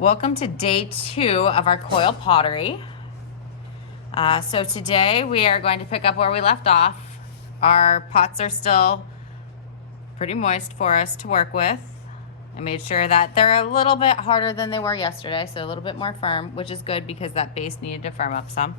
Welcome to day 2 of our coil pottery. So today we are going to pick up where we left off. Our pots are still pretty moist for us to work with. I made sure that they're a little bit harder than they were yesterday, so a little bit more firm, which is good because that base needed to firm up some.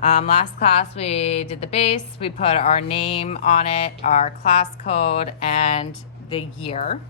Last class we did the base, we put our name on it, our class code, and the year.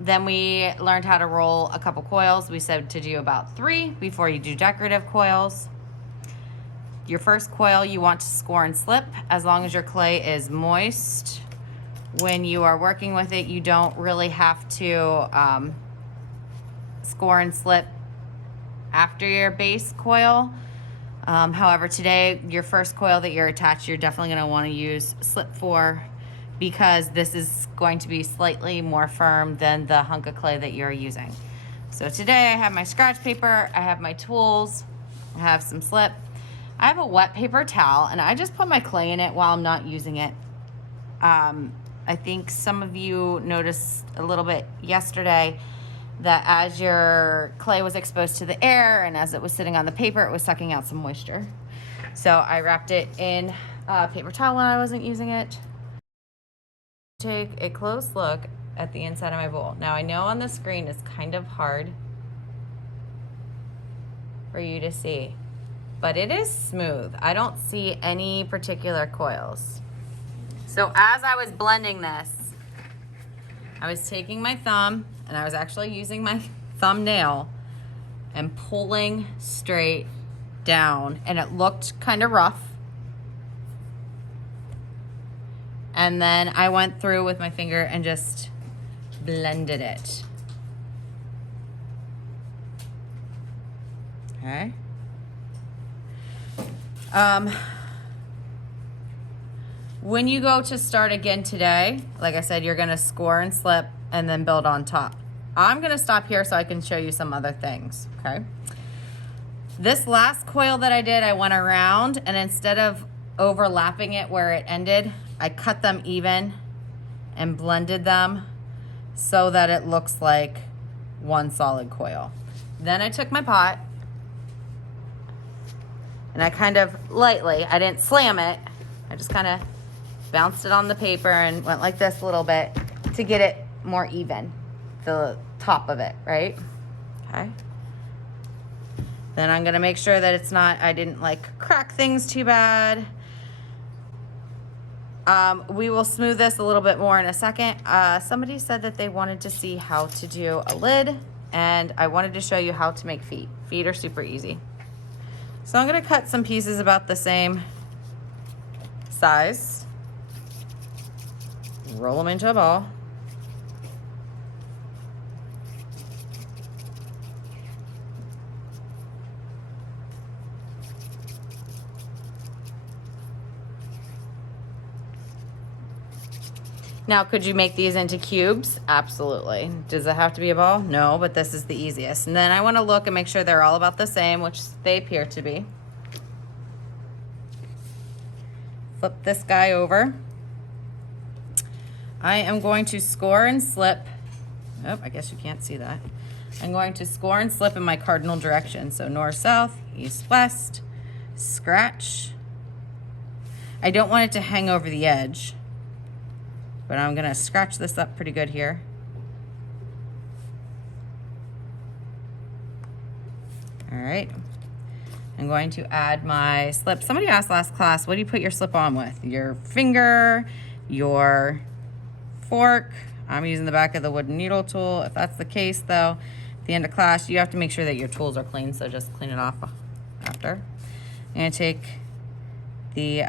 Then we learned how to roll a couple coils. We said to do about 3 before you do decorative coils. Your first coil you want to score and slip as long as your clay is moist. When you are working with it, you don't really have to score and slip after your base coil. However, today, your first coil that you're attached, you're definitely going to want to use slip for, because this is going to be slightly more firm than the hunk of clay that you're using. So today I have my scratch paper, I have my tools, I have some slip. I have a wet paper towel and I just put my clay in it while I'm not using it. I think some of you noticed a little bit yesterday that as your clay was exposed to the air and as it was sitting on the paper, it was sucking out some moisture. So I wrapped it in a paper towel when I wasn't using it. Take a close look at the inside of my bowl. Now I know on the screen it's kind of hard for you to see, but it is smooth. I don't see any particular coils. So as I was blending this, I was taking my thumb and I was actually using my thumbnail and pulling straight down, and it looked kind of rough. And then I went through with my finger and just blended it. Okay. When you go to start again today, like I said, you're gonna score and slip and then build on top. I'm gonna stop here so I can show you some other things, okay? This last coil that I did, I went around and instead of overlapping it where it ended, I cut them even and blended them so that it looks like one solid coil. Then I took my pot and I kind of lightly, I didn't slam it, I just kind of bounced it on the paper and went like this a little bit to get it more even, the top of it, right? Okay. Then I'm gonna make sure that it's not, I didn't like crack things too bad. We will smooth this a little bit more in a second. Somebody said that they wanted to see how to do a lid, and I wanted to show you how to make feet. Feet are super easy. So I'm gonna cut some pieces about the same size, roll them into a ball. Now, could you make these into cubes? Absolutely. Does it have to be a ball? No, but this is the easiest. And then I want to look and make sure they're all about the same, which they appear to be. Flip this guy over. I am going to score and slip. Oh, I guess you can't see that. I'm going to score and slip in my cardinal direction. So north, south, east, west, scratch. I don't want it to hang over the edge, but I'm gonna scratch this up pretty good here. All right, I'm going to add my slip. Somebody asked last class, what do you put your slip on with? Your finger, your fork? I'm using the back of the wooden needle tool. If that's the case though, at the end of class, you have to make sure that your tools are clean, so just clean it off after. I'm gonna take the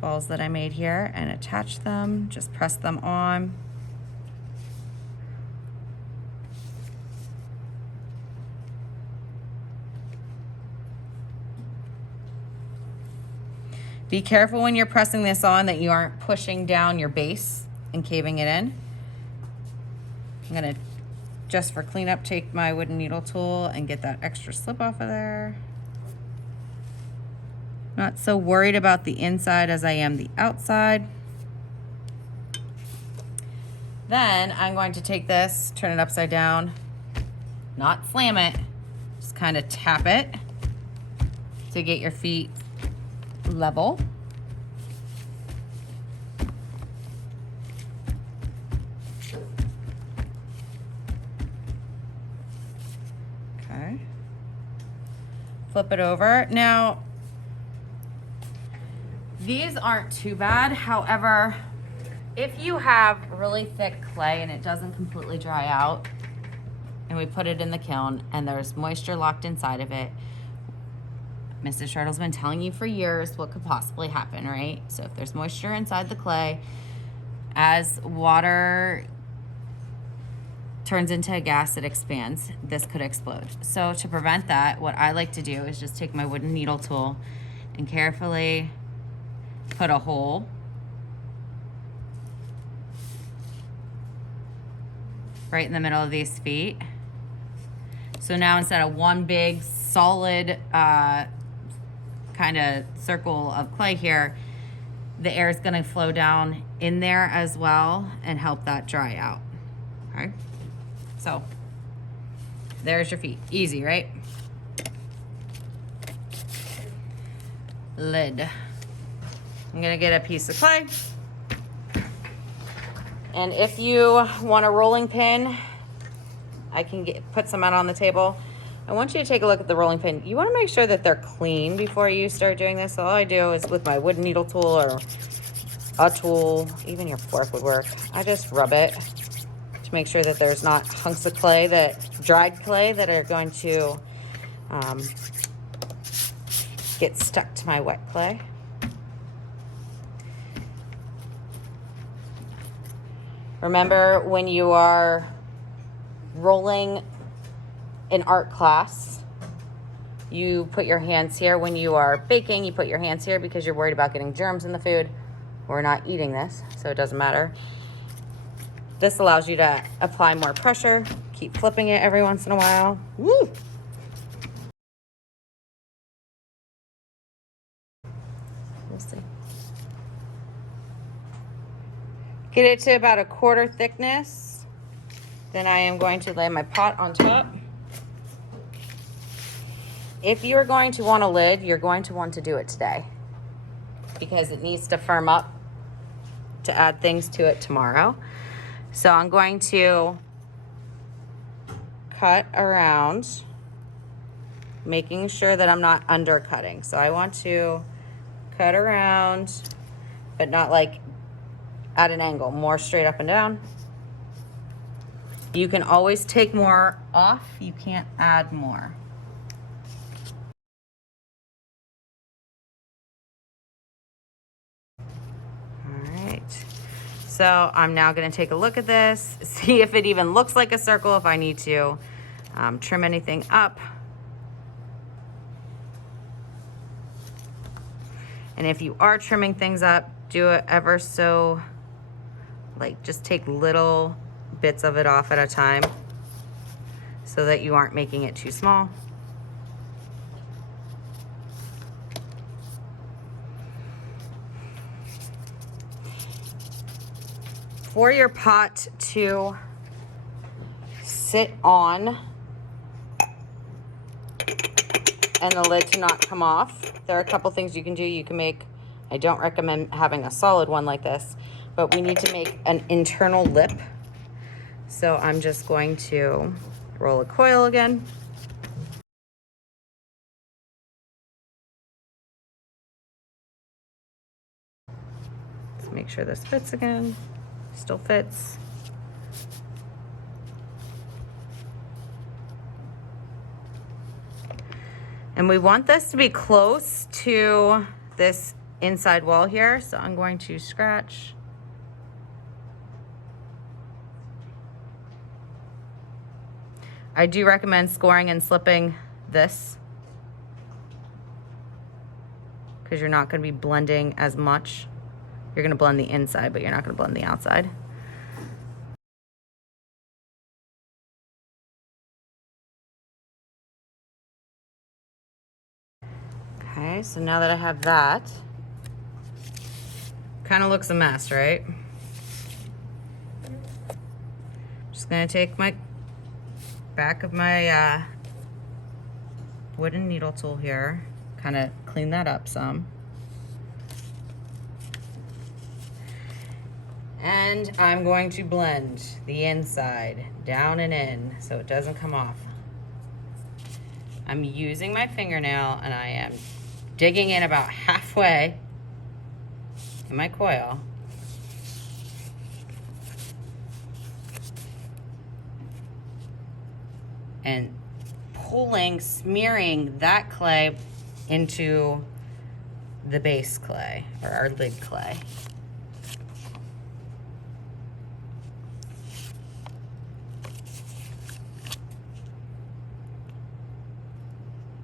balls that I made here and attach them, just press them on. Be careful when you're pressing this on that you aren't pushing down your base and caving it in. I'm gonna, just for cleanup, take my wooden needle tool and get that extra slip off of there. Not so worried about the inside as I am the outside. Then I'm going to take this, turn it upside down, not slam it, just kind of tap it to get your feet level. Okay. Flip it over. Now, these aren't too bad. However, if you have really thick clay and it doesn't completely dry out, and we put it in the kiln and there's moisture locked inside of it, Mrs. Turtle's been telling you for years what could possibly happen, right? So if there's moisture inside the clay, as water turns into a gas, it expands. This could explode. So to prevent that, what I like to do is just take my wooden needle tool and carefully put a hole right in the middle of these feet. So now instead of one big solid kind of circle of clay here, the air is gonna flow down in there as well and help that dry out, okay? So there's your feet, easy, right? Lid. I'm gonna get a piece of clay. And if you want a rolling pin, I can put some out on the table. I want you to take a look at the rolling pin. You want to make sure that they're clean before you start doing this. So all I do is with my wooden needle tool or a tool, even your fork would work, I just rub it to make sure that there's not hunks of clay, dried clay that are going to get stuck to my wet clay. Remember, when you are rolling in art class, you put your hands here. When you are baking, you put your hands here because you're worried about getting germs in the food. We're not eating this, so it doesn't matter. This allows you to apply more pressure. Keep flipping it every once in a while. Woo! We'll see. Get it to about a quarter thickness. Then I am going to lay my pot on top. If you're going to want a lid, you're going to want to do it today because it needs to firm up to add things to it tomorrow. So I'm going to cut around, making sure that I'm not undercutting. So I want to cut around, but not like at an angle, more straight up and down. You can always take more off. You can't add more. All right. So I'm now going to take a look at this, see if it even looks like a circle, if I need to trim anything up. And if you are trimming things up, do it ever so, like, just take little bits of it off at a time so that you aren't making it too small. For your pot to sit on and the lid to not come off, there are a couple things you can do. You can make, I don't recommend having a solid one like this, but we need to make an internal lip. So I'm just going to roll a coil again. Let's make sure this fits again. Still fits. And we want this to be close to this inside wall here. So I'm going to scratch. I do recommend scoring and slipping this because you're not going to be blending as much. You're going to blend the inside, but you're not going to blend the outside. Okay, so now that I have that, kind of looks a mess, right? Just gonna take my back of my wooden needle tool here, kind of clean that up some. And I'm going to blend the inside down and in so it doesn't come off. I'm using my fingernail and I am digging in about halfway in my coil. And pulling, smearing that clay into the base clay, or our lid clay.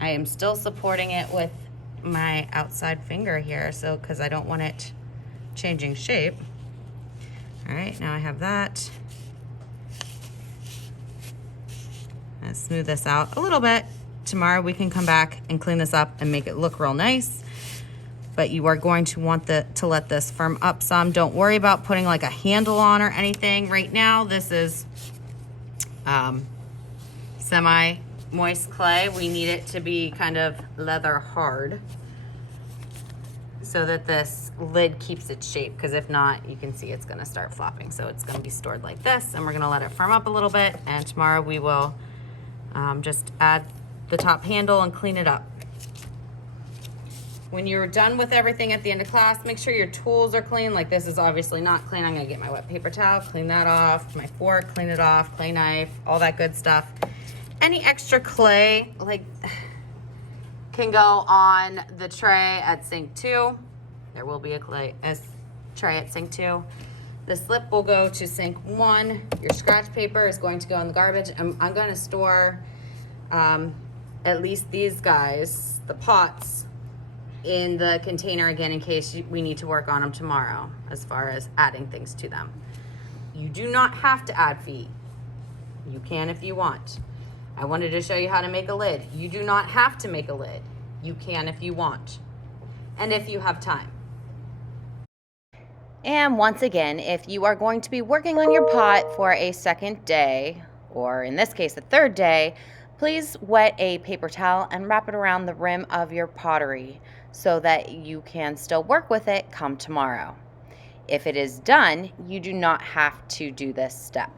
I am still supporting it with my outside finger here, so because I don't want it changing shape. All right, now I have that. I'm gonna smooth this out a little bit. Tomorrow we can come back and clean this up and make it look real nice. But you are going to want to let this firm up some. Don't worry about putting like a handle on or anything. Right now, this is semi-moist clay. We need it to be kind of leather hard so that this lid keeps its shape, because if not, you can see it's gonna start flopping. So it's gonna be stored like this, and we're gonna let it firm up a little bit, and tomorrow we will just add the top handle and clean it up. When you're done with everything at the end of class, make sure your tools are clean. Like this is obviously not clean. I'm gonna get my wet paper towel, clean that off, my fork, clean it off, clay knife, all that good stuff. Any extra clay like can go on the tray at sink 2. There will be a tray at sink 2. The slip will go to sink 1. Your scratch paper is going to go in the garbage. I'm going to store at least these guys, the pots, in the container again in case we need to work on them tomorrow as far as adding things to them. You do not have to add feet. You can if you want. I wanted to show you how to make a lid. You do not have to make a lid. You can if you want and if you have time. And once again, if you are going to be working on your pot for a second day, or in this case, a third day, please wet a paper towel and wrap it around the rim of your pottery so that you can still work with it come tomorrow. If it is done, you do not have to do this step.